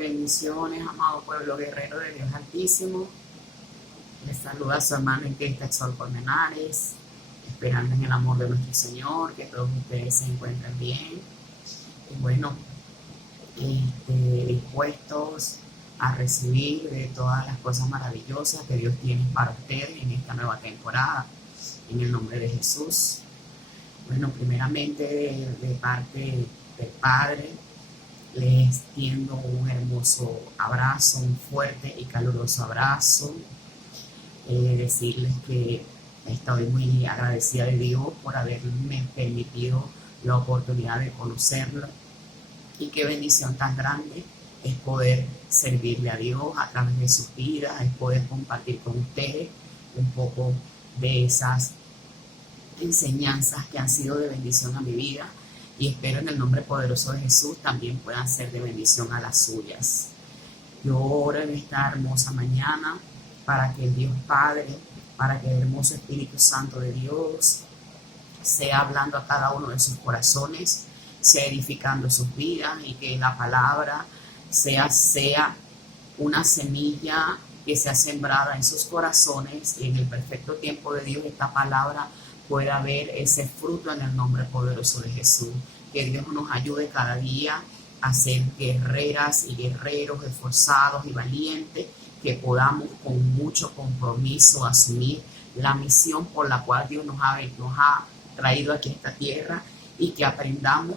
Bendiciones, amado pueblo guerrero de Dios Altísimo. Les saluda a su hermano en Cristo Exol Colmenares, esperando en el amor de nuestro Señor, que todos ustedes se encuentren bien. Y bueno, dispuestos a recibir de todas las cosas maravillosas que Dios tiene para ustedes en esta nueva temporada, en el nombre de Jesús. Bueno, primeramente de parte del Padre, les extiendo un hermoso abrazo, un fuerte y caluroso abrazo. Decirles que estoy muy agradecida de Dios por haberme permitido la oportunidad de conocerlo, y qué bendición tan grande es poder servirle a Dios a través de sus vidas, es poder compartir con ustedes un poco de esas enseñanzas que han sido de bendición a mi vida, y espero en el nombre poderoso de Jesús también puedan ser de bendición a las suyas. Yo oro en esta hermosa mañana para que el Dios Padre, para que el hermoso Espíritu Santo de Dios sea hablando a cada uno de sus corazones, sea edificando sus vidas, y que la palabra sea una semilla que sea sembrada en sus corazones, y en el perfecto tiempo de Dios esta palabra pueda ver ese fruto en el nombre poderoso de Jesús. Que Dios nos ayude cada día a ser guerreras y guerreros esforzados y valientes, que podamos con mucho compromiso asumir la misión por la cual Dios nos ha traído aquí a esta tierra, y que aprendamos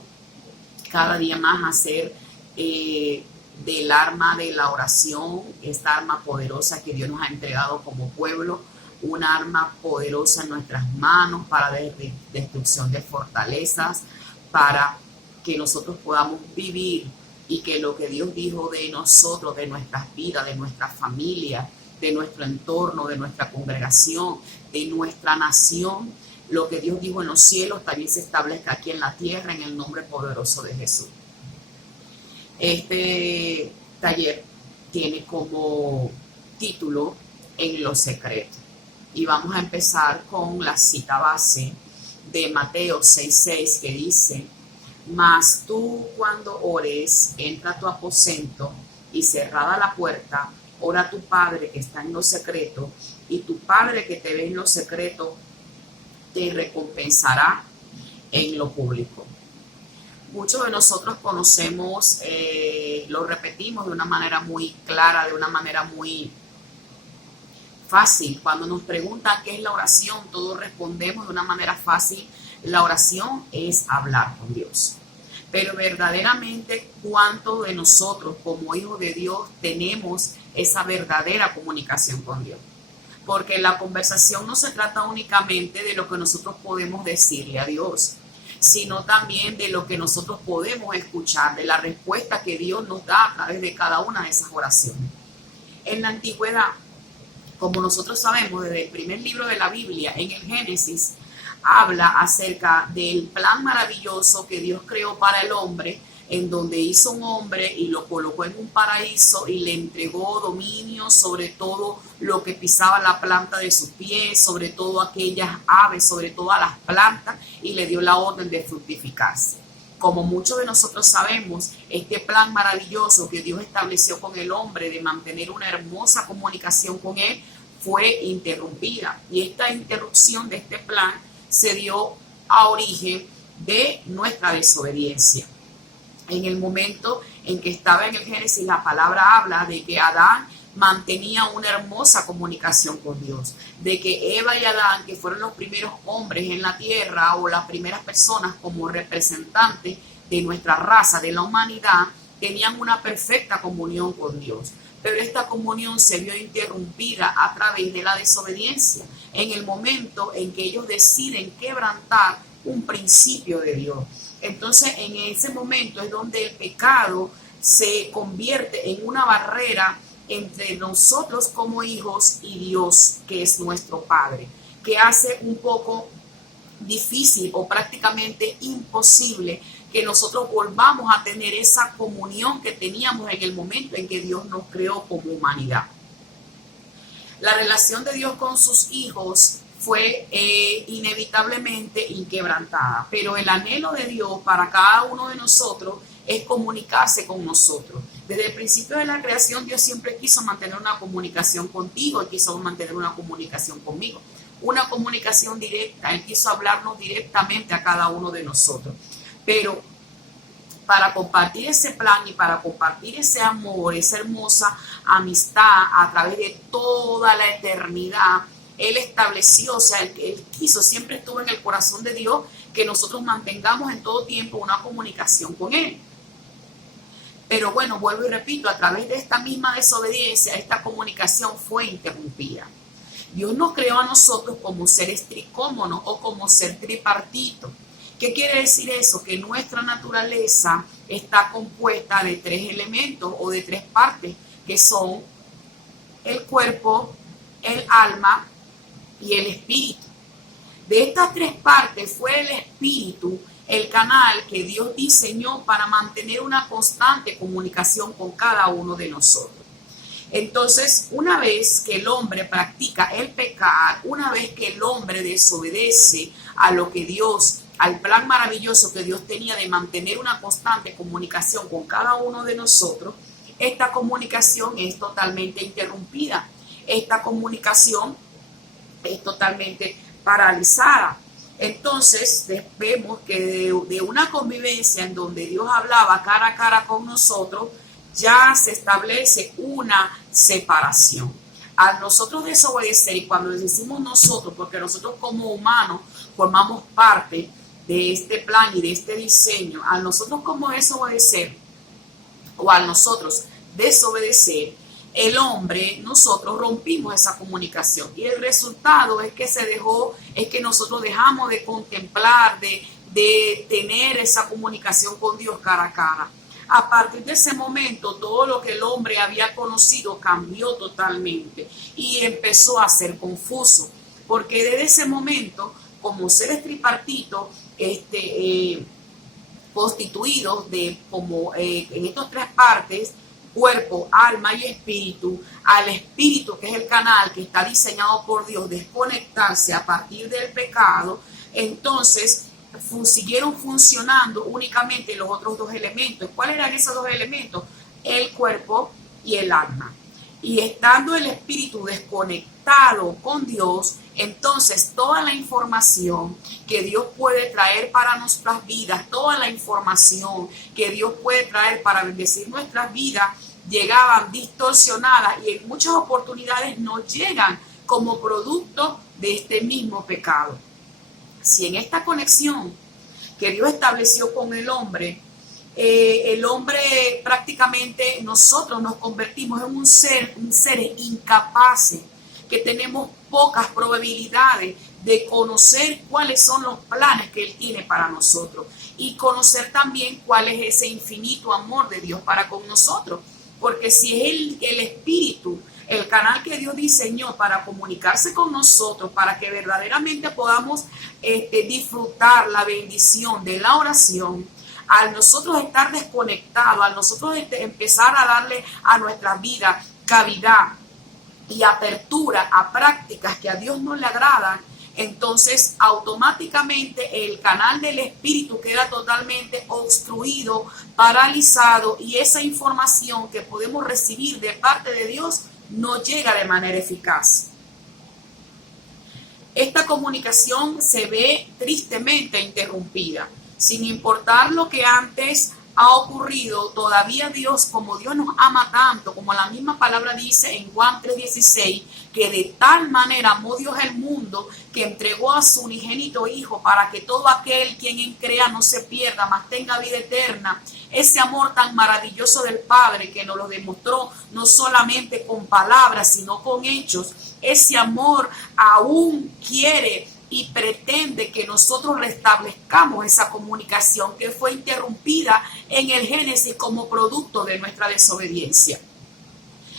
cada día más a hacer del arma de la oración, esta arma poderosa que Dios nos ha entregado como pueblo, una arma poderosa en nuestras manos para destrucción de fortalezas, para que nosotros podamos vivir, y que lo que Dios dijo de nosotros, de nuestras vidas, de nuestra familia, de nuestro entorno, de nuestra congregación, de nuestra nación, lo que Dios dijo en los cielos también se establezca aquí en la tierra, en el nombre poderoso de Jesús. Este taller tiene como título En lo secreto, y vamos a empezar con la cita base de Mateo 6:6, que dice: mas tú, cuando ores, entra a tu aposento, y cerrada la puerta, ora a tu Padre que está en lo secreto, y tu Padre que te ve en lo secreto te recompensará en lo público. Muchos de nosotros conocemos, lo repetimos de una manera muy clara, de una manera muy fácil. Cuando nos preguntan qué es la oración, todos respondemos de una manera fácil: la oración es hablar con Dios. Pero verdaderamente, ¿cuántos de nosotros como hijos de Dios tenemos esa verdadera comunicación con Dios? Porque la conversación no se trata únicamente de lo que nosotros podemos decirle a Dios, sino también de lo que nosotros podemos escuchar, de la respuesta que Dios nos da a través de cada una de esas oraciones. En la antigüedad, como nosotros sabemos, desde el primer libro de la Biblia, en el Génesis, habla acerca del plan maravilloso que Dios creó para el hombre, en donde hizo un hombre y lo colocó en un paraíso y le entregó dominio sobre todo lo que pisaba la planta de sus pies, sobre todo aquellas aves, sobre todas las plantas, y le dio la orden de fructificarse. Como muchos de nosotros sabemos, este plan maravilloso que Dios estableció con el hombre de mantener una hermosa comunicación con él fue interrumpida, y esta interrupción de este plan se dio a origen de nuestra desobediencia. En el momento en que estaba en el Génesis, la palabra habla de que Adán mantenía una hermosa comunicación con Dios, de que Eva y Adán, que fueron los primeros hombres en la tierra, o las primeras personas como representantes de nuestra raza, de la humanidad, tenían una perfecta comunión con Dios. Pero esta comunión se vio interrumpida a través de la desobediencia, en el momento en que ellos deciden quebrantar un principio de Dios. Entonces, en ese momento es donde el pecado se convierte en una barrera entre nosotros como hijos y Dios, que es nuestro Padre, que hace un poco difícil o prácticamente imposible que nosotros volvamos a tener esa comunión que teníamos en el momento en que Dios nos creó como humanidad. La relación de Dios con sus hijos fue inevitablemente inquebrantada, pero el anhelo de Dios para cada uno de nosotros es comunicarse con nosotros. Desde el principio de la creación, Dios siempre quiso mantener una comunicación contigo y quiso mantener una comunicación conmigo. Una comunicación directa. Él quiso hablarnos directamente a cada uno de nosotros. Pero para compartir ese plan y para compartir ese amor, esa hermosa amistad a través de toda la eternidad, Él estableció, o sea, Él quiso, siempre estuvo en el corazón de Dios que nosotros mantengamos en todo tiempo una comunicación con Él. Pero bueno, vuelvo y repito, a través de esta misma desobediencia, esta comunicación fue interrumpida. Dios nos creó a nosotros como seres tricómonos o como ser tripartito. ¿Qué quiere decir eso? Que nuestra naturaleza está compuesta de 3 elementos o de 3 partes, que son el cuerpo, el alma y el espíritu. De estas 3 partes fue el espíritu el canal que Dios diseñó para mantener una constante comunicación con cada uno de nosotros. Entonces, una vez que el hombre practica el pecado, una vez que el hombre desobedece a lo que Dios, al plan maravilloso que Dios tenía de mantener una constante comunicación con cada uno de nosotros, esta comunicación es totalmente interrumpida. Esta comunicación es totalmente paralizada. Entonces vemos que de una convivencia en donde Dios hablaba cara a cara con nosotros, ya se establece una separación. Al nosotros desobedecer, y cuando decimos nosotros, porque nosotros como humanos formamos parte de este plan y de este diseño, al nosotros como desobedecer, o al nosotros desobedecer, el hombre, nosotros rompimos esa comunicación y el resultado es que nosotros dejamos de contemplar, de tener esa comunicación con Dios cara a cara. A partir de ese momento, todo lo que el hombre había conocido cambió totalmente y empezó a ser confuso, porque desde ese momento, como seres tripartitos, constituidos en estas 3 partes, cuerpo, alma y espíritu, al espíritu, que es el canal que está diseñado por Dios, desconectarse a partir del pecado, entonces siguieron funcionando únicamente los otros 2 elementos. ¿Cuáles eran esos 2 elementos? El cuerpo y el alma. Y estando el espíritu desconectado con Dios, entonces toda la información que Dios puede traer para nuestras vidas, toda la información que Dios puede traer para bendecir nuestras vidas, llegaban distorsionadas y en muchas oportunidades no llegan como producto de este mismo pecado. Si en esta conexión que Dios estableció con el hombre prácticamente nosotros nos convertimos en un ser incapaces, que tenemos pocas probabilidades de conocer cuáles son los planes que Él tiene para nosotros y conocer también cuál es ese infinito amor de Dios para con nosotros. Porque si es el Espíritu, el canal que Dios diseñó para comunicarse con nosotros, para que verdaderamente podamos disfrutar la bendición de la oración, al nosotros estar desconectados, al nosotros empezar a darle a nuestra vida cavidad y apertura a prácticas que a Dios no le agradan, entonces automáticamente el canal del espíritu queda totalmente obstruido, paralizado, y esa información que podemos recibir de parte de Dios no llega de manera eficaz. Esta comunicación se ve tristemente interrumpida. Sin importar lo que antes ha ocurrido, todavía Dios, como Dios nos ama tanto, como la misma palabra dice en Juan 3:16, que de tal manera amó Dios el mundo que entregó a su unigénito Hijo para que todo aquel quien en crea no se pierda, mas tenga vida eterna. Ese amor tan maravilloso del Padre que nos lo demostró no solamente con palabras, sino con hechos. Ese amor aún quiere y pretende que nosotros restablezcamos esa comunicación que fue interrumpida en el Génesis como producto de nuestra desobediencia.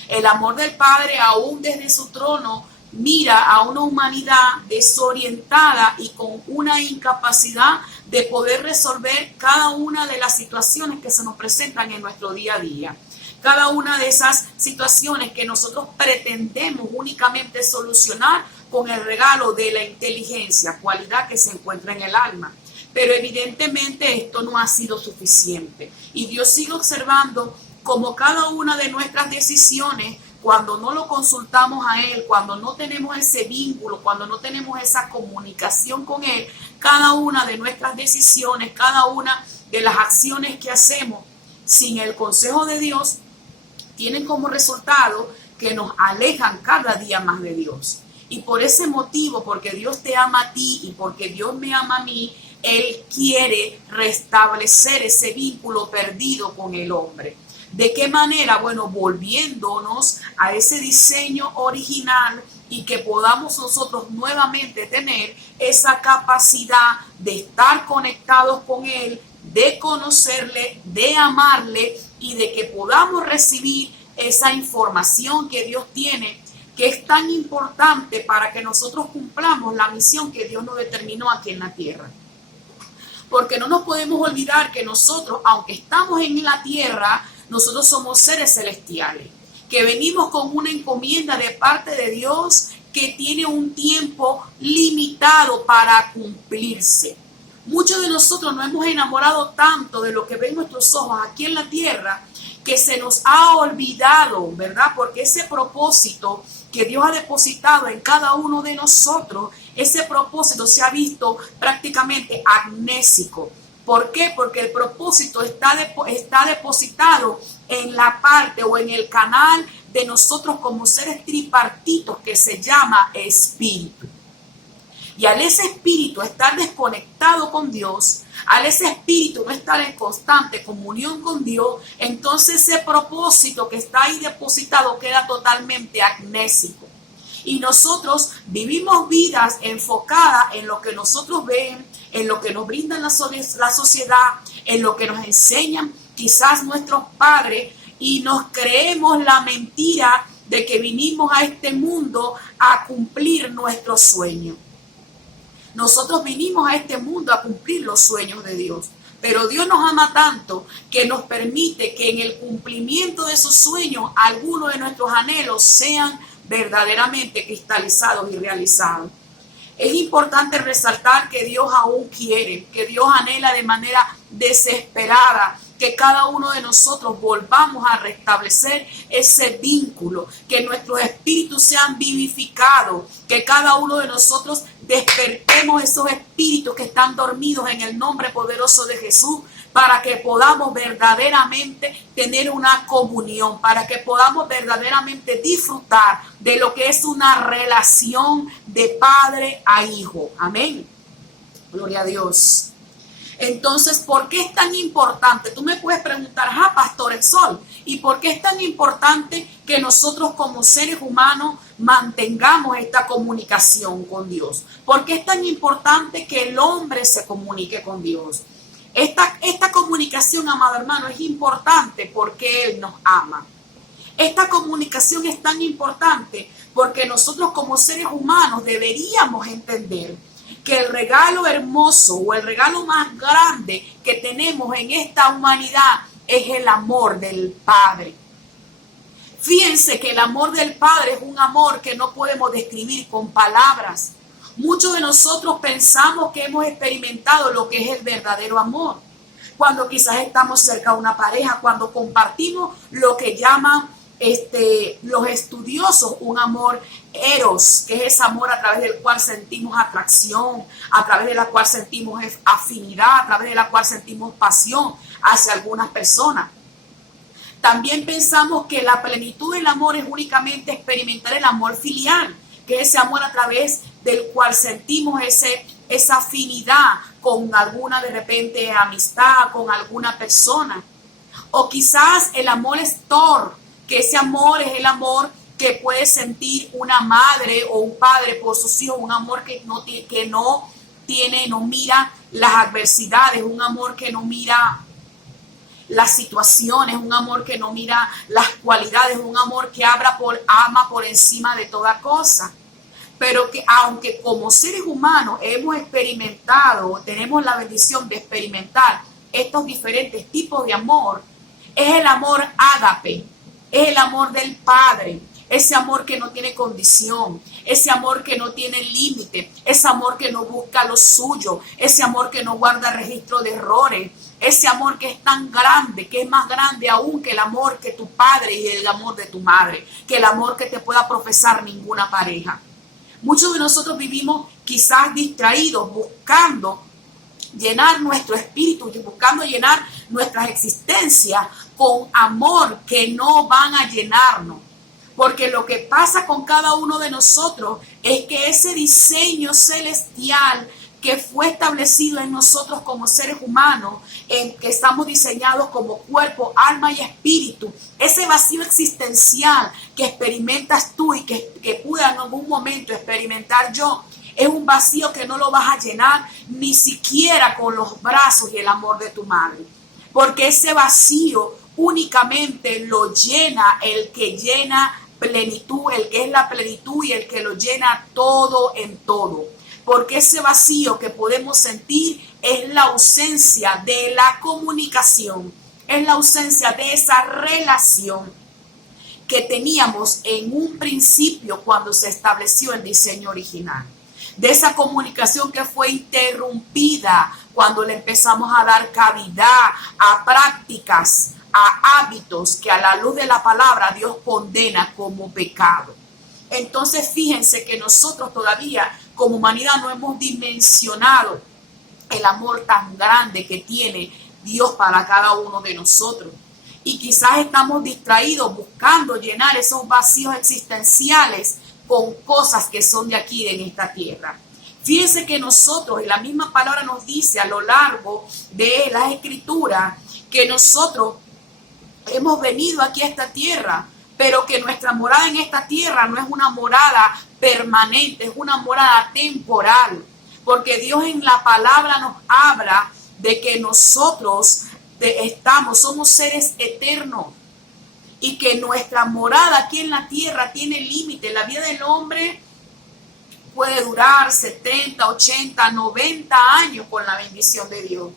El amor del Padre, aún desde su trono, mira a una humanidad desorientada y con una incapacidad de poder resolver cada una de las situaciones que se nos presentan en nuestro día a día. Cada una de esas situaciones que nosotros pretendemos únicamente solucionar con el regalo de la inteligencia, cualidad que se encuentra en el alma. Pero evidentemente esto no ha sido suficiente. Y Dios sigue observando como cada una de nuestras decisiones, cuando no lo consultamos a Él, cuando no tenemos ese vínculo, cuando no tenemos esa comunicación con Él, cada una de nuestras decisiones, cada una de las acciones que hacemos sin el consejo de Dios, tienen como resultado que nos alejan cada día más de Dios. Y por ese motivo, porque Dios te ama a ti y porque Dios me ama a mí, Él quiere restablecer ese vínculo perdido con el hombre. ¿De qué manera? Bueno, volviéndonos a ese diseño original y que podamos nosotros nuevamente tener esa capacidad de estar conectados con Él, de conocerle, de amarle y de que podamos recibir esa información que Dios tiene, que es tan importante para que nosotros cumplamos la misión que Dios nos determinó aquí en la tierra. Porque no nos podemos olvidar que nosotros, aunque estamos en la tierra, nosotros somos seres celestiales, que venimos con una encomienda de parte de Dios que tiene un tiempo limitado para cumplirse. Muchos de nosotros nos hemos enamorado tanto de lo que ven nuestros ojos aquí en la tierra que se nos ha olvidado, ¿verdad? Porque ese propósito que Dios ha depositado en cada uno de nosotros, ese propósito se ha visto prácticamente amnésico. ¿Por qué? Porque el propósito está depositado en la parte o en el canal de nosotros como seres tripartitos que se llama espíritu. Y al ese espíritu estar desconectado con Dios, al ese espíritu no estar en constante comunión con Dios, entonces ese propósito que está ahí depositado queda totalmente amnésico. Y nosotros vivimos vidas enfocadas en lo que nosotros ven, en lo que nos brinda la sociedad, en lo que nos enseñan quizás nuestros padres, y nos creemos la mentira de que vinimos a este mundo a cumplir nuestros sueños. Nosotros vinimos a este mundo a cumplir los sueños de Dios, pero Dios nos ama tanto que nos permite que en el cumplimiento de sus sueños algunos de nuestros anhelos sean verdaderamente cristalizados y realizados. Es importante resaltar que Dios aún quiere, que Dios anhela de manera desesperada que cada uno de nosotros volvamos a restablecer ese vínculo, que nuestros espíritus sean vivificados, que cada uno de nosotros despertemos esos espíritus que están dormidos en el nombre poderoso de Jesús, para que podamos verdaderamente tener una comunión, para que podamos verdaderamente disfrutar de lo que es una relación de padre a hijo. Amén. Gloria a Dios. Entonces, ¿por qué es tan importante? Tú me puedes preguntar, Pastor Exol, ¿y por qué es tan importante que nosotros como seres humanos mantengamos esta comunicación con Dios? ¿Por qué es tan importante que el hombre se comunique con Dios? Esta comunicación, amado hermano, es importante porque Él nos ama. Esta comunicación es tan importante porque nosotros como seres humanos deberíamos entender que el regalo hermoso o el regalo más grande que tenemos en esta humanidad es el amor del Padre. Fíjense que el amor del Padre es un amor que no podemos describir con palabras. Muchos de nosotros pensamos que hemos experimentado lo que es el verdadero amor, cuando quizás estamos cerca de una pareja, cuando compartimos lo que llaman los estudiosos un amor eros, que es ese amor a través del cual sentimos atracción, a través de la cual sentimos afinidad, a través de la cual sentimos pasión hacia algunas personas. También pensamos que la plenitud del amor es únicamente experimentar el amor filial, que es ese amor a través del cual sentimos esa afinidad con alguna de repente amistad, con alguna persona. O quizás el amor estor, que ese amor es el amor que puede sentir una madre o un padre por sus hijos, un amor que no mira las adversidades, un amor que no mira las situaciones, un amor que no mira las cualidades, un amor que ama por encima de toda cosa. Pero que aunque como seres humanos hemos experimentado, tenemos la bendición de experimentar estos diferentes tipos de amor, es el amor ágape, es el amor del Padre, ese amor que no tiene condición, ese amor que no tiene límite, ese amor que no busca lo suyo, ese amor que no guarda registro de errores, ese amor que es tan grande, que es más grande aún que el amor que tu padre y el amor de tu madre, que el amor que te pueda profesar ninguna pareja. Muchos de nosotros vivimos quizás distraídos, buscando llenar nuestro espíritu y buscando llenar nuestras existencias con amor que no van a llenarnos. Porque lo que pasa con cada uno de nosotros es que ese diseño celestial que fue establecido en nosotros como seres humanos, en que estamos diseñados como cuerpo, alma y espíritu, ese vacío existencial que experimentas tú y que pude en algún momento experimentar yo, es un vacío que no lo vas a llenar ni siquiera con los brazos y el amor de tu madre. Porque ese vacío únicamente lo llena el que llena plenitud, el que es la plenitud y el que lo llena todo en todo. Porque ese vacío que podemos sentir es la ausencia de la comunicación, es la ausencia de esa relación que teníamos en un principio cuando se estableció el diseño original. De esa comunicación que fue interrumpida cuando le empezamos a dar cavidad a prácticas, a hábitos que a la luz de la palabra Dios condena como pecado. Entonces fíjense que nosotros todavía como humanidad no hemos dimensionado el amor tan grande que tiene Dios para cada uno de nosotros. Y quizás estamos distraídos buscando llenar esos vacíos existenciales con cosas que son de aquí, en esta tierra. Fíjense que nosotros, y la misma palabra nos dice a lo largo de las escrituras, que nosotros hemos venido aquí a esta tierra, pero que nuestra morada en esta tierra no es una morada permanente, es una morada temporal, porque Dios en la palabra nos habla de que nosotros somos seres eternos y que nuestra morada aquí en la tierra tiene límite. La vida del hombre puede durar 70, 80, 90 años con la bendición de Dios.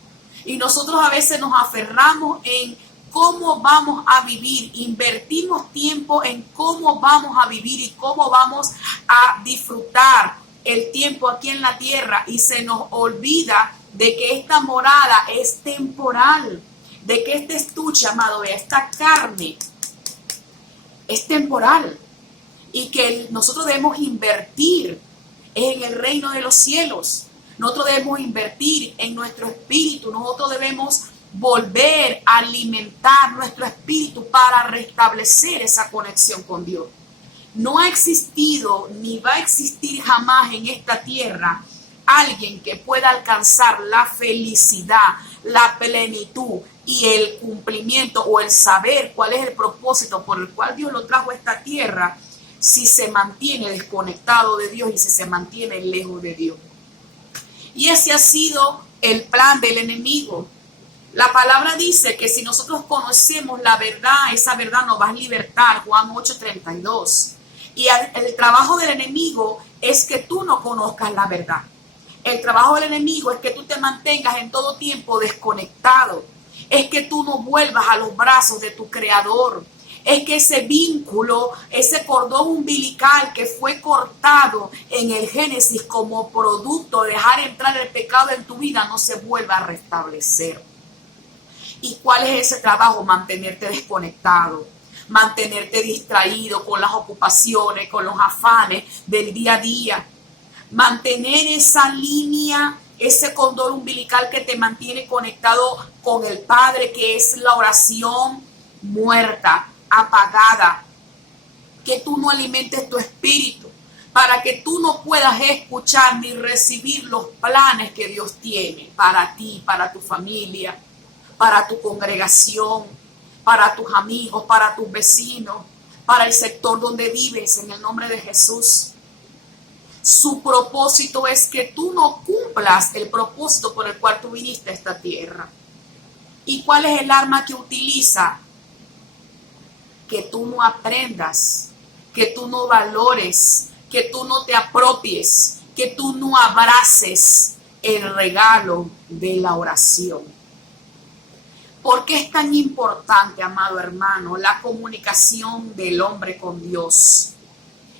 Y nosotros a veces nos aferramos en cómo vamos a vivir, invertimos tiempo en cómo vamos a vivir y cómo vamos a disfrutar el tiempo aquí en la tierra y se nos olvida de que esta morada es temporal, de que este estuche, amado, esta carne es temporal y que nosotros debemos invertir en el reino de los cielos. Nosotros debemos invertir en nuestro espíritu, nosotros debemos volver a alimentar nuestro espíritu para restablecer esa conexión con Dios. No ha existido ni va a existir jamás en esta tierra alguien que pueda alcanzar la felicidad, la plenitud y el cumplimiento o el saber cuál es el propósito por el cual Dios lo trajo a esta tierra si se mantiene desconectado de Dios y si se mantiene lejos de Dios. Y ese ha sido el plan del enemigo. La palabra dice que si nosotros conocemos la verdad, esa verdad nos va a libertar, Juan 8:32. Y el trabajo del enemigo es que tú no conozcas la verdad. El trabajo del enemigo es que tú te mantengas en todo tiempo desconectado. Es que tú no vuelvas a los brazos de tu creador. Es que ese vínculo, ese cordón umbilical que fue cortado en el Génesis como producto de dejar entrar el pecado en tu vida no se vuelva a restablecer. ¿Y cuál es ese trabajo? Mantenerte desconectado, mantenerte distraído con las ocupaciones, con los afanes del día a día. Mantener esa línea, ese cordón umbilical que te mantiene conectado con el Padre, que es la oración muerta, apagada. Que tú no alimentes tu espíritu para que tú no puedas escuchar ni recibir los planes que Dios tiene para ti, para tu familia, para tu congregación, para tus amigos, para tus vecinos, para el sector donde vives, en el nombre de Jesús. Su propósito es que tú no cumplas el propósito por el cual tú viniste a esta tierra. ¿Y cuál es el arma que utiliza? Que tú no aprendas, que tú no valores, que tú no te apropies, que tú no abraces el regalo de la oración. ¿Por qué es tan importante, amado hermano, la comunicación del hombre con Dios?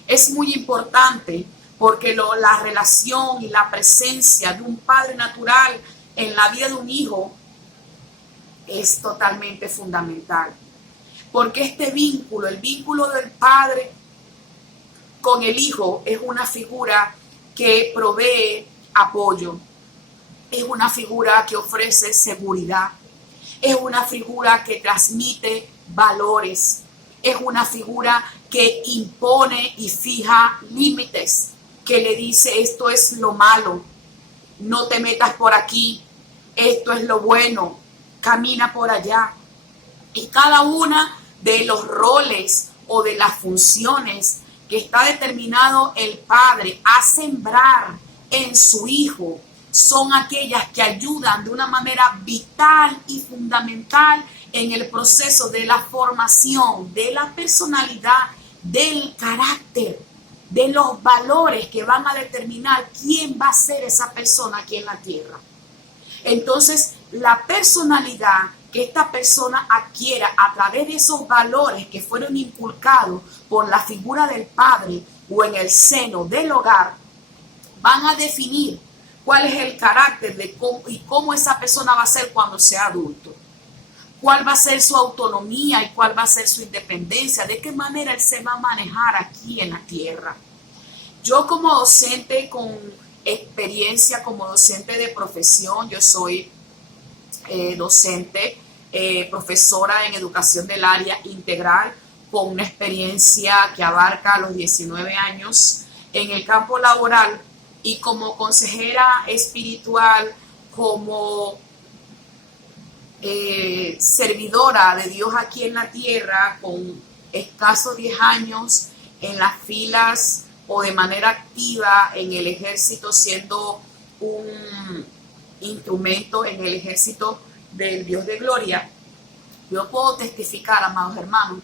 Es muy importante porque la relación y la presencia de un padre natural en la vida de un hijo es totalmente fundamental. Porque este vínculo, el vínculo del padre con el hijo, es una figura que provee apoyo, es una figura que ofrece seguridad, es una figura que transmite valores, es una figura que impone y fija límites, que le dice esto es lo malo, no te metas por aquí, esto es lo bueno, camina por allá. Y cada una de los roles o de las funciones que está determinado el padre a sembrar en su hijo son aquellas que ayudan de una manera vital y fundamental en el proceso de la formación de la personalidad, del carácter, de los valores que van a determinar quién va a ser esa persona aquí en la tierra. Entonces, la personalidad que esta persona adquiera a través de esos valores que fueron inculcados por la figura del padre o en el seno del hogar, van a definir cuál es el carácter de cómo esa persona va a ser cuando sea adulto. Cuál va a ser su autonomía y cuál va a ser su independencia, de qué manera él se va a manejar aquí en la tierra. Yo como docente con experiencia, como docente de profesión, yo soy docente, profesora en educación del área integral, con una experiencia que abarca los 19 años en el campo laboral y como consejera espiritual, como servidora de Dios aquí en la tierra, con escasos 10 años en las filas o de manera activa en el ejército, siendo un instrumento en el ejército del Dios de gloria. Yo puedo testificar, amados hermanos,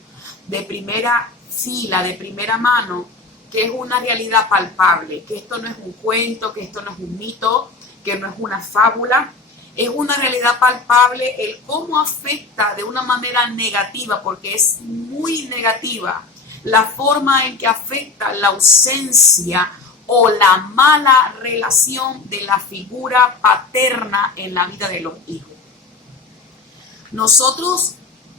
de primera fila, de primera mano, que es una realidad palpable, que esto no es un cuento, que esto no es un mito, que no es una fábula. Es una realidad palpable el cómo afecta de una manera negativa, porque es muy negativa, la forma en que afecta la ausencia o la mala relación de la figura paterna en la vida de los hijos. Nosotros,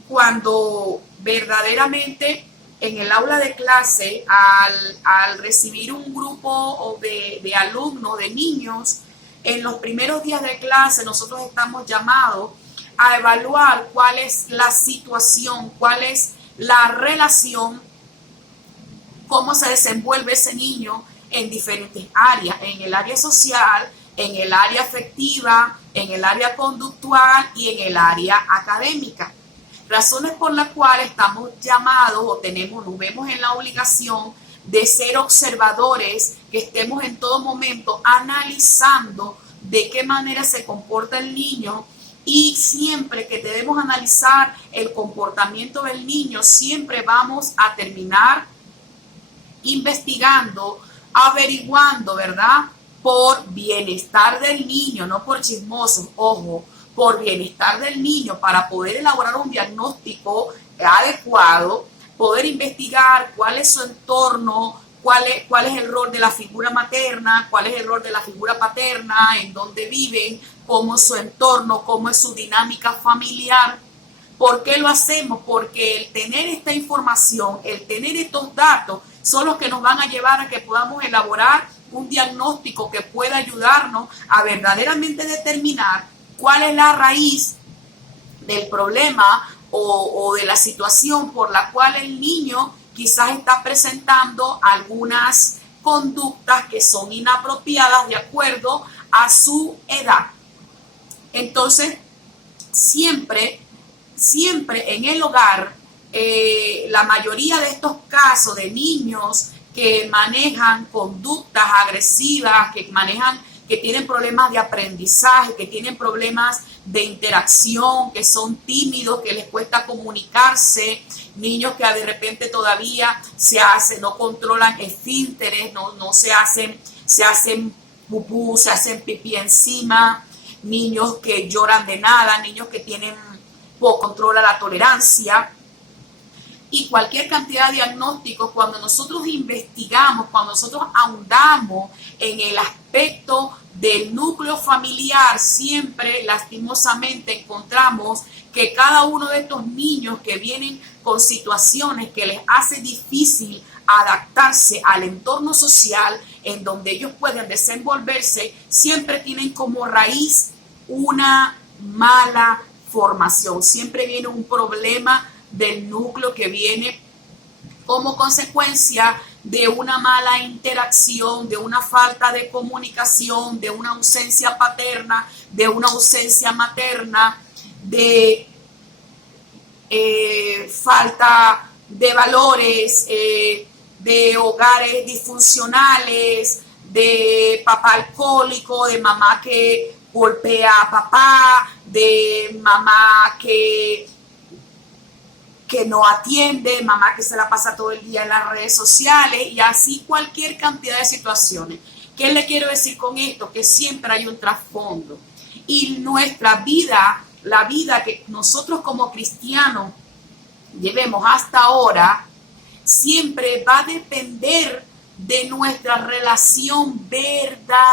cuando verdaderamente en el aula de clase, al recibir un grupo de alumnos, de niños, en los primeros días de clase nosotros estamos llamados a evaluar cuál es la situación, cuál es la relación, cómo se desenvuelve ese niño en diferentes áreas, en el área social, en el área afectiva, en el área conductual y en el área académica. Razones por las cuales estamos llamados o nos vemos en la obligación de ser observadores, que estemos en todo momento analizando de qué manera se comporta el niño, y siempre que debemos analizar el comportamiento del niño, siempre vamos a terminar investigando, averiguando, ¿verdad? Por bienestar del niño, no por chismosos, ojo, por bienestar del niño, para poder elaborar un diagnóstico adecuado, poder investigar cuál es su entorno, cuál es el rol de la figura materna, cuál es el rol de la figura paterna, en dónde viven, cómo es su entorno, cómo es su dinámica familiar. ¿Por qué lo hacemos? Porque el tener esta información, el tener estos datos, son los que nos van a llevar a que podamos elaborar un diagnóstico que pueda ayudarnos a verdaderamente determinar cuál es la raíz del problema o de la situación por la cual el niño quizás está presentando algunas conductas que son inapropiadas de acuerdo a su edad. Entonces, siempre en el hogar, la mayoría de estos casos de niños que manejan conductas agresivas, que tienen problemas de aprendizaje, que tienen problemas de interacción, que son tímidos, que les cuesta comunicarse, niños que de repente todavía no controlan esfínteres, no se hacen pupú, se hacen pipí encima, niños que lloran de nada, niños que tienen poco control a la tolerancia, y cualquier cantidad de diagnósticos. Cuando nosotros investigamos, cuando nosotros ahondamos en el aspecto del núcleo familiar, siempre lastimosamente encontramos que cada uno de estos niños que vienen con situaciones que les hace difícil adaptarse al entorno social en donde ellos pueden desenvolverse, siempre tienen como raíz una mala formación. Siempre viene un problema del núcleo que viene como consecuencia de una mala interacción, de una falta de comunicación, de una ausencia paterna, de una ausencia materna, de falta de valores, de hogares disfuncionales, de papá alcohólico, de mamá que golpea a papá, de mamá que no atiende, mamá que se la pasa todo el día en las redes sociales y así cualquier cantidad de situaciones. ¿Qué le quiero decir con esto? Que siempre hay un trasfondo y nuestra vida, la vida que nosotros como cristianos llevemos hasta ahora, siempre va a depender de nuestra relación verdadera,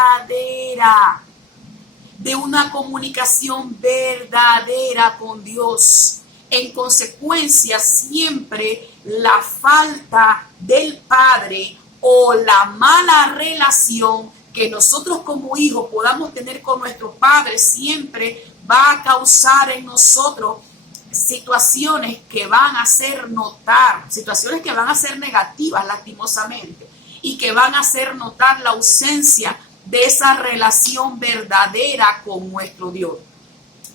de una comunicación verdadera con Dios. En consecuencia, siempre la falta del padre o la mala relación que nosotros como hijos podamos tener con nuestros padres siempre va a causar en nosotros situaciones que van a hacer notar, situaciones que van a ser negativas lastimosamente y que van a hacer notar la ausencia de esa relación verdadera con nuestro Dios.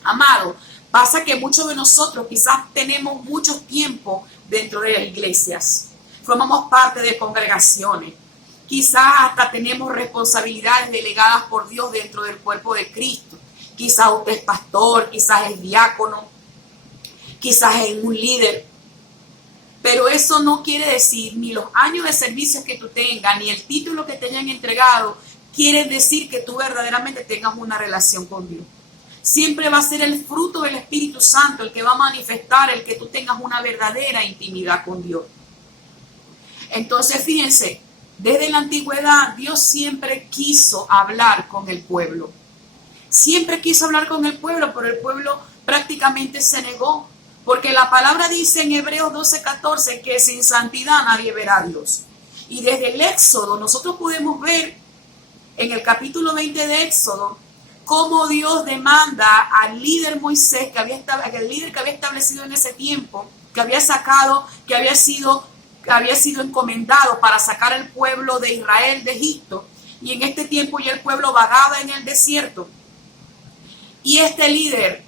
Amado, pasa que muchos de nosotros quizás tenemos mucho tiempo dentro de las iglesias, formamos parte de congregaciones, quizás hasta tenemos responsabilidades delegadas por Dios dentro del cuerpo de Cristo. Quizás usted es pastor, quizás es diácono, quizás es un líder, pero eso no quiere decir ni los años de servicio que tú tengas, ni el título que te hayan entregado, quiere decir que tú verdaderamente tengas una relación con Dios. Siempre va a ser el fruto del Espíritu Santo el que va a manifestar el que tú tengas una verdadera intimidad con Dios. Entonces, fíjense, desde la antigüedad Dios siempre quiso hablar con el pueblo. Siempre quiso hablar con el pueblo, pero el pueblo prácticamente se negó. Porque la palabra dice en Hebreos 12:14 que sin santidad nadie verá a Dios. Y desde el Éxodo nosotros podemos ver en el capítulo 20 de Éxodo cómo Dios demanda al líder Moisés, el líder que había establecido en ese tiempo, que había sido encomendado para sacar al pueblo de Israel de Egipto. Y en este tiempo ya el pueblo vagaba en el desierto. Y este líder,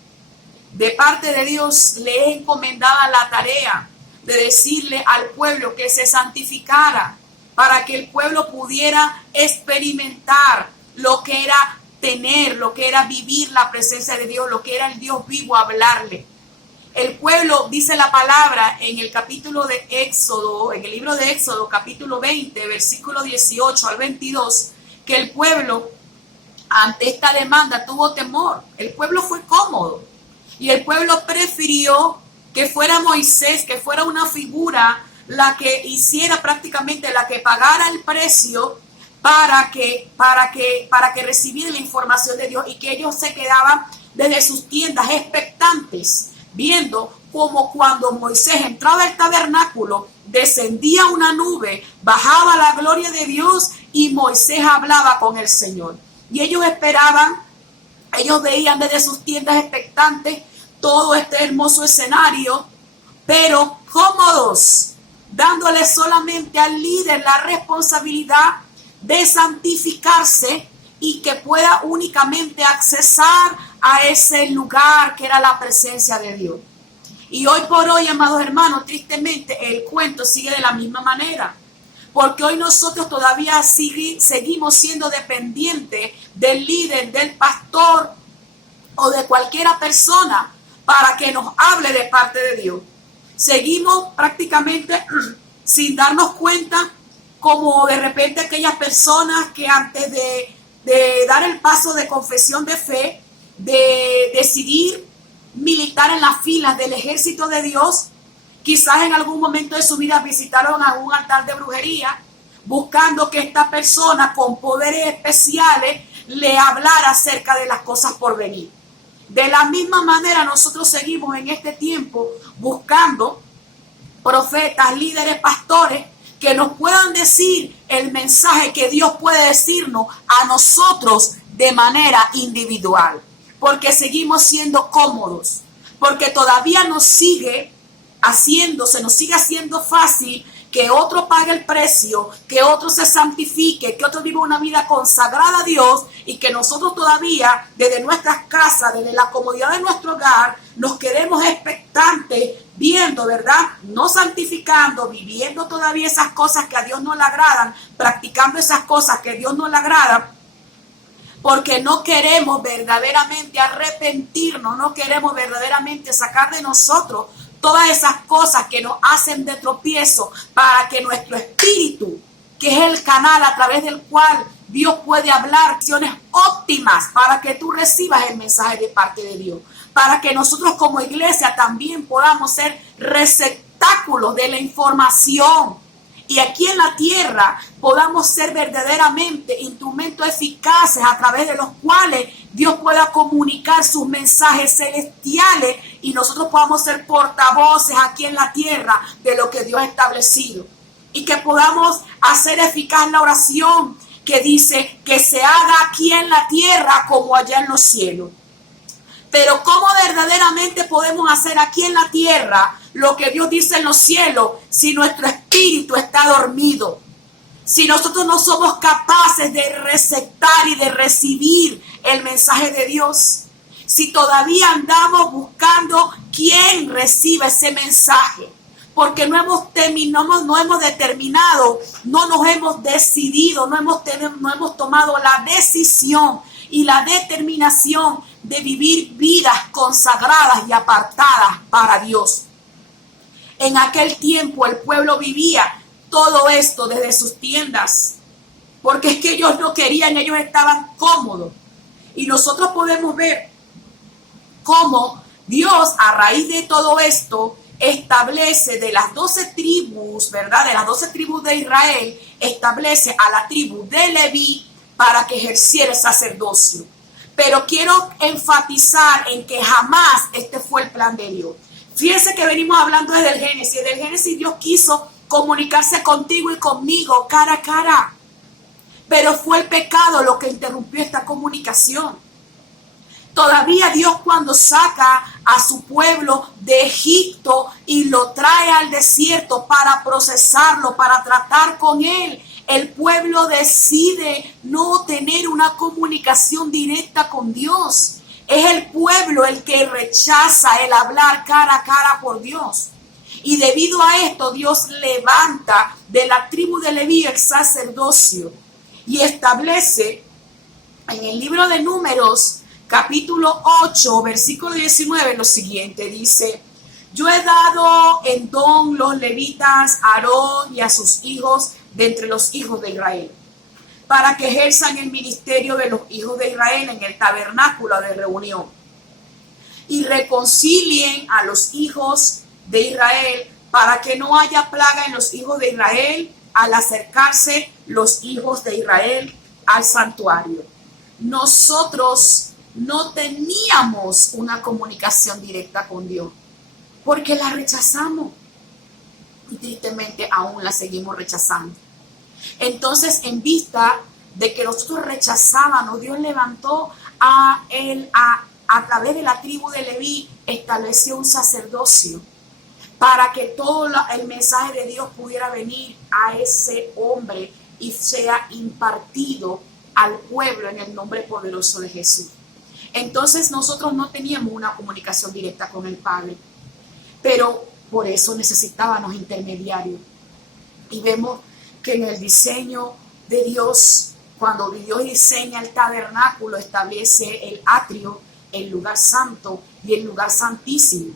de parte de Dios, le es encomendada la tarea de decirle al pueblo que se santificara para que el pueblo pudiera experimentar lo que era tener, lo que era vivir la presencia de Dios, lo que era el Dios vivo, hablarle. El pueblo, dice la palabra en el capítulo de Éxodo, en el libro de Éxodo, capítulo 20, versículo 18 al 22, que el pueblo ante esta demanda tuvo temor. El pueblo fue cómodo. Y el pueblo prefirió que fuera Moisés, que fuera una figura la que hiciera prácticamente, la que pagara el precio para que recibieran la información de Dios y que ellos se quedaban desde sus tiendas expectantes, viendo como cuando Moisés entraba al tabernáculo, descendía una nube, bajaba la gloria de Dios y Moisés hablaba con el Señor. Y ellos esperaban, ellos veían desde sus tiendas expectantes todo este hermoso escenario, pero cómodos, dándole solamente al líder la responsabilidad de santificarse y que pueda únicamente accesar a ese lugar que era la presencia de Dios. Y hoy por hoy, amados hermanos, tristemente el cuento sigue de la misma manera, porque hoy nosotros todavía seguimos siendo dependientes del líder, del pastor o de cualquiera persona para que nos hable de parte de Dios. Seguimos prácticamente sin darnos cuenta, como de repente aquellas personas que antes de dar el paso de confesión de fe, de decidir militar en las filas del ejército de Dios, quizás en algún momento de su vida visitaron algún altar de brujería, buscando que esta persona con poderes especiales le hablara acerca de las cosas por venir. De la misma manera nosotros seguimos en este tiempo buscando profetas, líderes, pastores que nos puedan decir el mensaje que Dios puede decirnos a nosotros de manera individual, porque seguimos siendo cómodos, porque todavía nos sigue haciendo fácil que otro pague el precio, que otro se santifique, que otro viva una vida consagrada a Dios, y que nosotros todavía desde nuestras casas, desde la comodidad de nuestro hogar, nos quedemos expectantes viendo, ¿verdad? No santificando, viviendo todavía esas cosas que a Dios no le agradan, practicando esas cosas que a Dios no le agradan, porque no queremos verdaderamente arrepentirnos, no queremos verdaderamente sacar de nosotros todas esas cosas que nos hacen de tropiezo, para que nuestro espíritu, que es el canal a través del cual Dios puede hablar, acciones óptimas para que tú recibas el mensaje de parte de Dios, para que nosotros como iglesia también podamos ser receptáculos de la información, y aquí en la tierra podamos ser verdaderamente instrumentos eficaces a través de los cuales Dios pueda comunicar sus mensajes celestiales, y nosotros podamos ser portavoces aquí en la tierra de lo que Dios ha establecido, y que podamos hacer eficaz la oración que dice que se haga aquí en la tierra como allá en los cielos. Pero ¿cómo verdaderamente podemos hacer aquí en la tierra lo que Dios dice en los cielos si nuestro espíritu está dormido? Si nosotros no somos capaces de receptar y de recibir el mensaje de Dios. Si todavía andamos buscando quién recibe ese mensaje. Porque no hemos determinado, no nos hemos decidido, no hemos tomado la decisión y la determinación de vivir vidas consagradas y apartadas para Dios. En aquel tiempo el pueblo vivía todo esto desde sus tiendas, porque es que ellos no querían, ellos estaban cómodos. Y nosotros podemos ver cómo Dios, a raíz de todo esto, establece de las 12 tribus, ¿verdad? De las 12 tribus de Israel, establece a la tribu de Leví para que ejerciera el sacerdocio. Pero quiero enfatizar en que jamás este fue el plan de Dios. Fíjense que venimos hablando desde el Génesis. Desde el Génesis Dios quiso comunicarse contigo y conmigo cara a cara. Pero fue el pecado lo que interrumpió esta comunicación. Todavía Dios, cuando saca a su pueblo de Egipto y lo trae al desierto para procesarlo, para tratar con él, el pueblo decide no tener una comunicación directa con Dios. Es el pueblo el que rechaza el hablar cara a cara por Dios. Y debido a esto, Dios levanta de la tribu de Leví el sacerdocio y establece en el libro de Números, capítulo 8, versículo 19, lo siguiente, dice: yo he dado en don los levitas a Aarón y a sus hijos de entre los hijos de Israel, para que ejerzan el ministerio de los hijos de Israel en el tabernáculo de reunión, y reconcilien a los hijos de Israel, para que no haya plaga en los hijos de Israel al acercarse los hijos de Israel al santuario. Nosotros no teníamos una comunicación directa con Dios, porque la rechazamos y tristemente aún la seguimos rechazando. Entonces, en vista de que nosotros rechazábamos, Dios levantó a través de la tribu de Leví, estableció un sacerdocio para que todo el mensaje de Dios pudiera venir a ese hombre y sea impartido al pueblo en el nombre poderoso de Jesús. Entonces nosotros no teníamos una comunicación directa con el Padre, pero por eso necesitábamos intermediarios. Y vemos que en el diseño de Dios, cuando Dios diseña el tabernáculo, establece el atrio, el lugar santo y el lugar santísimo.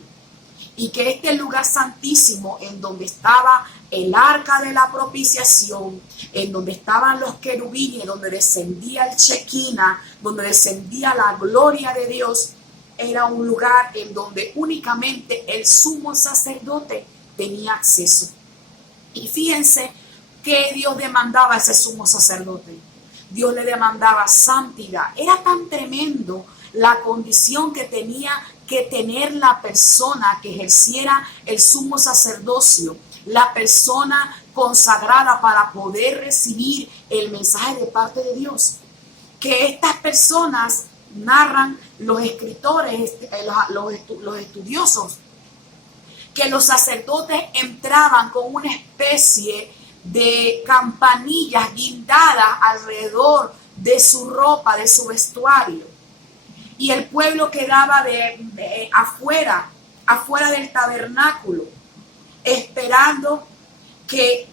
Y que este lugar santísimo, en donde estaba el arca de la propiciación, en donde estaban los querubines, donde descendía el Shekinah, donde descendía la gloria de Dios, era un lugar en donde únicamente el sumo sacerdote tenía acceso. Y fíjense que Dios demandaba a ese sumo sacerdote. Dios le demandaba santidad. Era tan tremendo la condición que tenía que tener la persona que ejerciera el sumo sacerdocio, la persona consagrada para poder recibir el mensaje de parte de Dios. Que estas personas narran los escritores, los estudiosos, que los sacerdotes entraban con una especie de campanillas guindadas alrededor de su ropa, de su vestuario. Y el pueblo quedaba afuera del tabernáculo, esperando que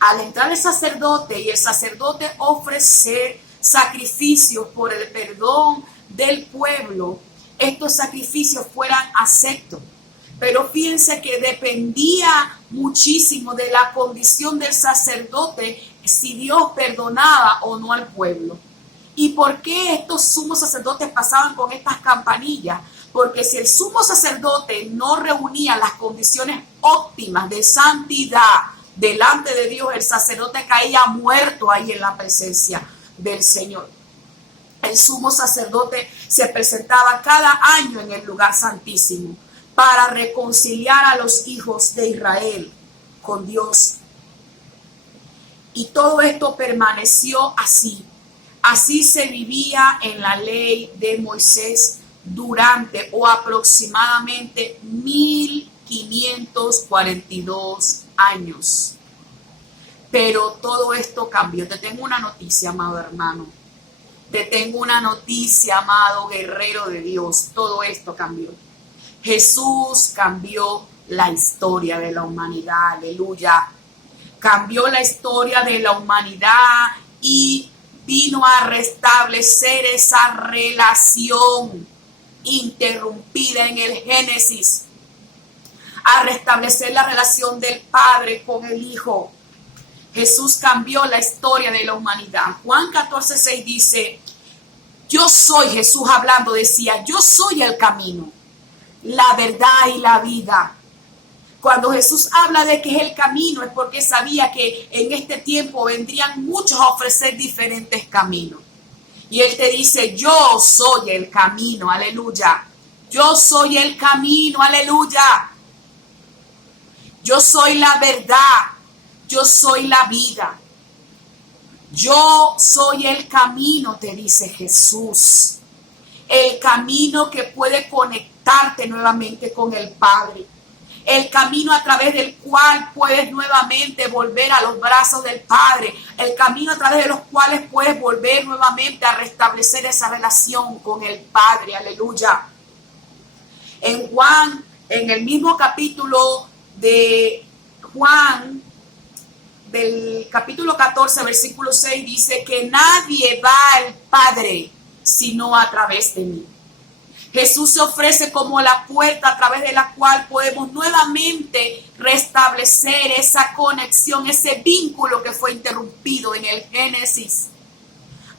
al entrar el sacerdote y el sacerdote ofrecer sacrificios por el perdón del pueblo, estos sacrificios fueran aceptos. Pero fíjense que dependía muchísimo de la condición del sacerdote si Dios perdonaba o no al pueblo. ¿Y por qué estos sumos sacerdotes pasaban con estas campanillas? Porque si el sumo sacerdote no reunía las condiciones óptimas de santidad delante de Dios, el sacerdote caía muerto ahí en la presencia del Señor. El sumo sacerdote se presentaba cada año en el lugar santísimo para reconciliar a los hijos de Israel con Dios. Y todo esto permaneció así. Así se vivía en la ley de Moisés durante o aproximadamente 1542 años. Pero todo esto cambió. Te tengo una noticia, amado hermano. Te tengo una noticia, amado guerrero de Dios. Todo esto cambió. Jesús cambió la historia de la humanidad. Aleluya. Cambió la historia de la humanidad y vino a restablecer esa relación interrumpida en el Génesis. A restablecer la relación del Padre con el Hijo. Jesús cambió la historia de la humanidad. Juan 14:6 dice, yo soy, Jesús hablando decía, yo soy el camino, la verdad y la vida. Cuando Jesús habla de que es el camino es porque sabía que en este tiempo vendrían muchos a ofrecer diferentes caminos. Y Él te dice, yo soy el camino, aleluya. Yo soy el camino, aleluya. Yo soy la verdad. Yo soy la vida. Yo soy el camino, te dice Jesús. El camino que puede conectarte nuevamente con el Padre. El camino a través del cual puedes nuevamente volver a los brazos del Padre. El camino a través de los cuales puedes volver nuevamente a restablecer esa relación con el Padre. Aleluya. En Juan, en el mismo capítulo de Juan, del capítulo 14, versículo 6, dice que nadie va al Padre sino a través de mí. Jesús se ofrece como la puerta a través de la cual podemos nuevamente restablecer esa conexión, ese vínculo que fue interrumpido en el Génesis.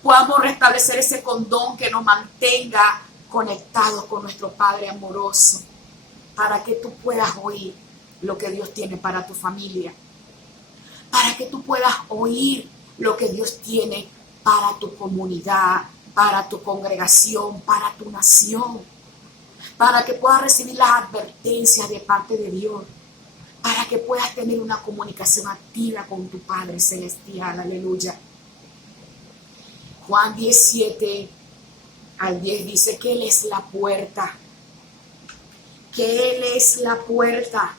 Podamos restablecer ese condón que nos mantenga conectados con nuestro Padre amoroso, para que tú puedas oír lo que Dios tiene para tu familia, para que tú puedas oír lo que Dios tiene para tu comunidad, para tu congregación, para tu nación, para que puedas recibir las advertencias de parte de Dios, para que puedas tener una comunicación activa con tu Padre Celestial, aleluya. Juan 17 al 10 dice que Él es la puerta, que Él es la puerta,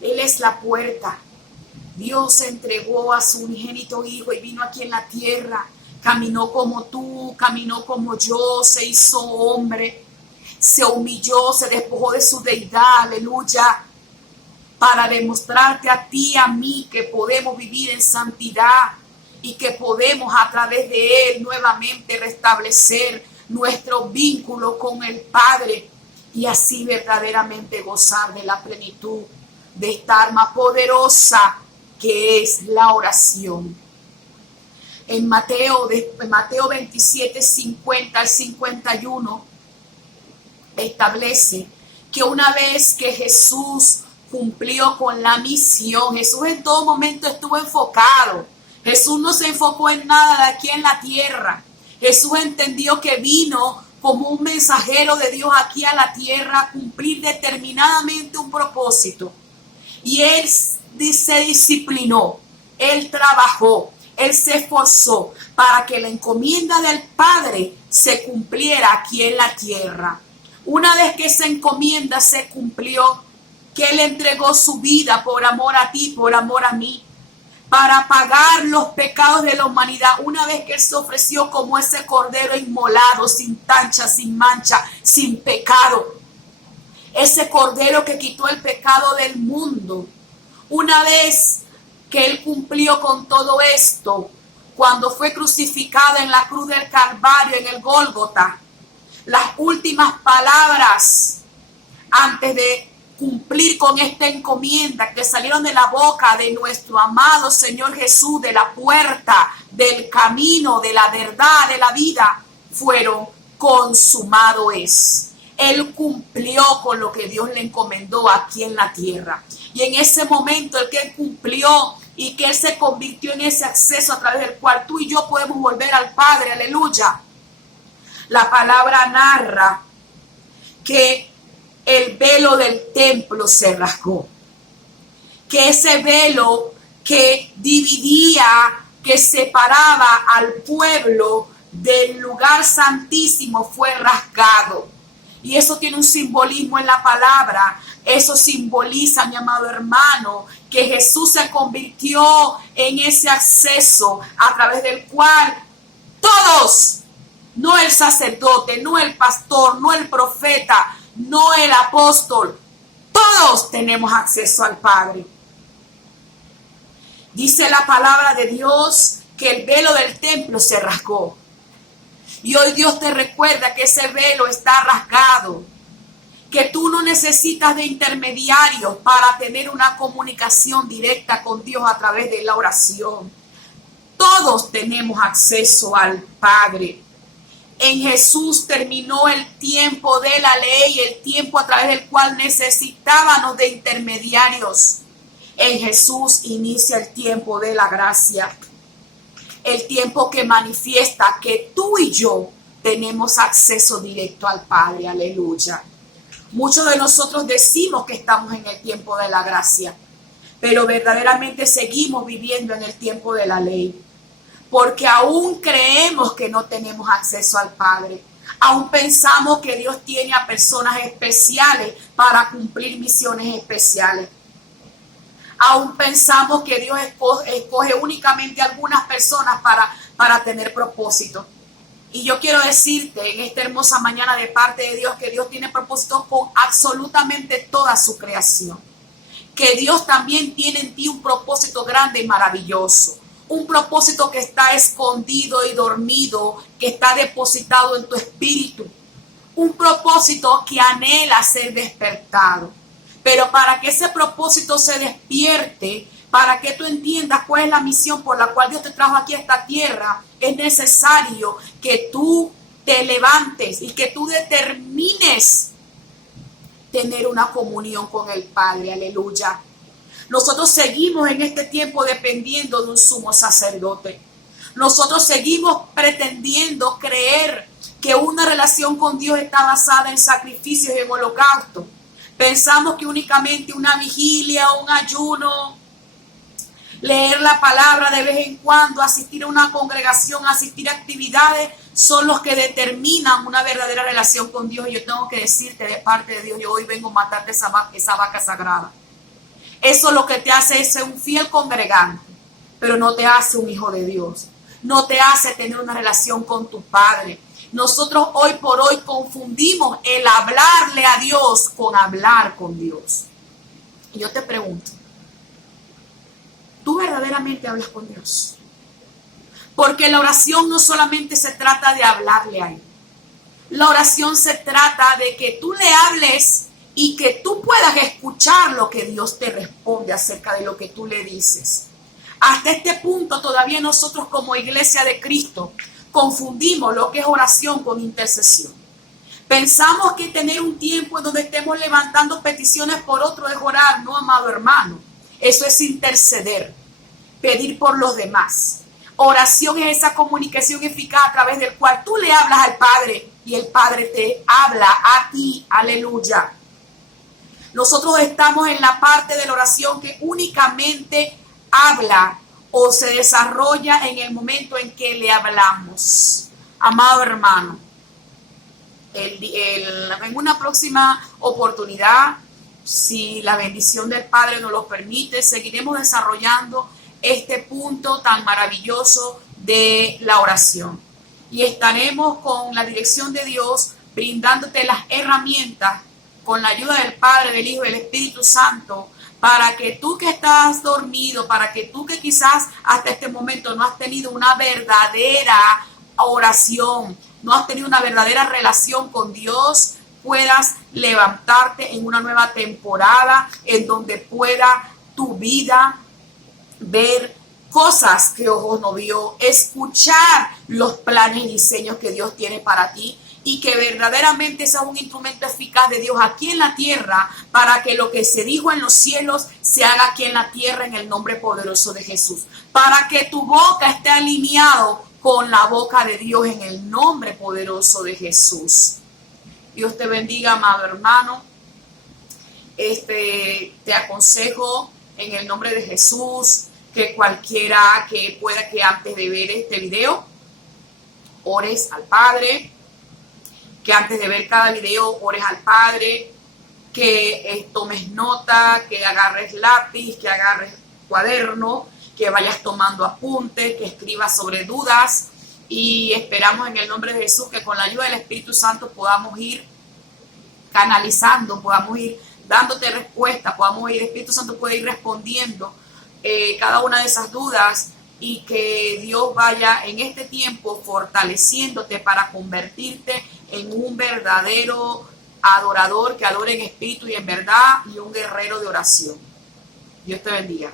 Él es la puerta. Dios entregó a su unigénito Hijo y vino aquí en la tierra. Caminó como tú, caminó como yo, se hizo hombre, se humilló, se despojó de su deidad, aleluya, para demostrarte a ti y a mí que podemos vivir en santidad y que podemos a través de Él nuevamente restablecer nuestro vínculo con el Padre y así verdaderamente gozar de la plenitud de esta arma poderosa que es la oración. En Mateo 27, 50 al 51, establece que una vez que Jesús cumplió con la misión, Jesús en todo momento estuvo enfocado. Jesús no se enfocó en nada de aquí en la tierra. Jesús entendió que vino como un mensajero de Dios aquí a la tierra a cumplir determinadamente un propósito. Y él se disciplinó, él trabajó, él se esforzó para que la encomienda del Padre se cumpliera aquí en la tierra. Una vez que esa encomienda se cumplió, que él entregó su vida por amor a ti, por amor a mí, para pagar los pecados de la humanidad, una vez que él se ofreció como ese cordero inmolado, sin tacha, sin mancha, sin pecado, ese cordero que quitó el pecado del mundo. Una vez que él cumplió con todo esto, cuando fue crucificado en la cruz del Calvario, en el Gólgota, las últimas palabras antes de cumplir con esta encomienda que salieron de la boca de nuestro amado Señor Jesús, de la puerta, del camino, de la verdad, de la vida, fueron: consumado es. Él cumplió con lo que Dios le encomendó aquí en la tierra. Y en ese momento el que él cumplió y que él se convirtió en ese acceso a través del cual tú y yo podemos volver al Padre, aleluya. La palabra narra que el velo del templo se rasgó, que ese velo que dividía, que separaba al pueblo del lugar santísimo fue rasgado. Y eso tiene un simbolismo en la palabra. Eso simboliza, mi amado hermano, que Jesús se convirtió en ese acceso a través del cual todos, no el sacerdote, no el pastor, no el profeta, no el apóstol, todos tenemos acceso al Padre. Dice la palabra de Dios que el velo del templo se rasgó. Y hoy Dios te recuerda que ese velo está rasgado, que tú no necesitas de intermediarios para tener una comunicación directa con Dios a través de la oración. Todos tenemos acceso al Padre. En Jesús terminó el tiempo de la ley, el tiempo a través del cual necesitábamos de intermediarios. En Jesús inicia el tiempo de la gracia, el tiempo que manifiesta que tú y yo tenemos acceso directo al Padre, aleluya. Muchos de nosotros decimos que estamos en el tiempo de la gracia, pero verdaderamente seguimos viviendo en el tiempo de la ley. Porque aún creemos que no tenemos acceso al Padre. Aún pensamos que Dios tiene a personas especiales para cumplir misiones especiales. Aún pensamos que Dios escoge únicamente a algunas personas para tener propósito. Y yo quiero decirte en esta hermosa mañana de parte de Dios que Dios tiene propósito con absolutamente toda su creación. Que Dios también tiene en ti un propósito grande y maravilloso. Un propósito que está escondido y dormido, que está depositado en tu espíritu. Un propósito que anhela ser despertado. Pero para que ese propósito se despierte, para que tú entiendas cuál es la misión por la cual Dios te trajo aquí a esta tierra, es necesario que tú te levantes y que tú determines tener una comunión con el Padre. Aleluya. Nosotros seguimos en este tiempo dependiendo de un sumo sacerdote. Nosotros seguimos pretendiendo creer que una relación con Dios está basada en sacrificios y en holocausto. Pensamos que únicamente una vigilia, un ayuno, leer la palabra de vez en cuando, asistir a una congregación, asistir a actividades, son los que determinan una verdadera relación con Dios. Y yo tengo que decirte de parte de Dios, yo hoy vengo a matarte esa vaca sagrada. Eso lo que te hace es ser un fiel congregante, pero no te hace un hijo de Dios. No te hace tener una relación con tu Padre. Nosotros hoy por hoy confundimos el hablarle a Dios con hablar con Dios. Y yo te pregunto, ¿tú verdaderamente hablas con Dios? Porque la oración no solamente se trata de hablarle a Él. La oración se trata de que tú le hables y que tú puedas escuchar lo que Dios te responde acerca de lo que tú le dices. Hasta este punto todavía nosotros como iglesia de Cristo confundimos lo que es oración con intercesión. Pensamos que tener un tiempo en donde estemos levantando peticiones por otro es orar. No, amado hermano, eso es interceder, pedir por los demás. Oración es esa comunicación eficaz a través del cual tú le hablas al Padre y el Padre te habla a ti. Aleluya. Nosotros estamos en la parte de la oración que únicamente habla o se desarrolla en el momento en que le hablamos. Amado hermano, en una próxima oportunidad, si la bendición del Padre nos lo permite, seguiremos desarrollando este punto tan maravilloso de la oración. Y estaremos con la dirección de Dios brindándote las herramientas con la ayuda del Padre, del Hijo y del Espíritu Santo, para que tú que estás dormido, para que tú que quizás hasta este momento no has tenido una verdadera oración, no has tenido una verdadera relación con Dios, puedas levantarte en una nueva temporada en donde pueda tu vida ver cosas que ojos no vio, escuchar los planes y diseños que Dios tiene para ti, y que verdaderamente sea un instrumento eficaz de Dios aquí en la tierra, para que lo que se dijo en los cielos se haga aquí en la tierra en el nombre poderoso de Jesús, para que tu boca esté alineado con la boca de Dios en el nombre poderoso de Jesús. Dios te bendiga, amado hermano. Te aconsejo en el nombre de Jesús que cualquiera que pueda, que antes de ver este video ores al Padre, que antes de ver cada video ores al Padre, que tomes nota, que agarres lápiz, que agarres cuaderno, que vayas tomando apuntes, que escribas sobre dudas, y esperamos en el nombre de Jesús que con la ayuda del Espíritu Santo podamos ir canalizando, podamos ir dándote respuesta, podamos ir, el Espíritu Santo puede ir respondiendo cada una de esas dudas, y que Dios vaya en este tiempo fortaleciéndote para convertirte en un verdadero adorador que adore en espíritu y en verdad, y un guerrero de oración. Dios te bendiga.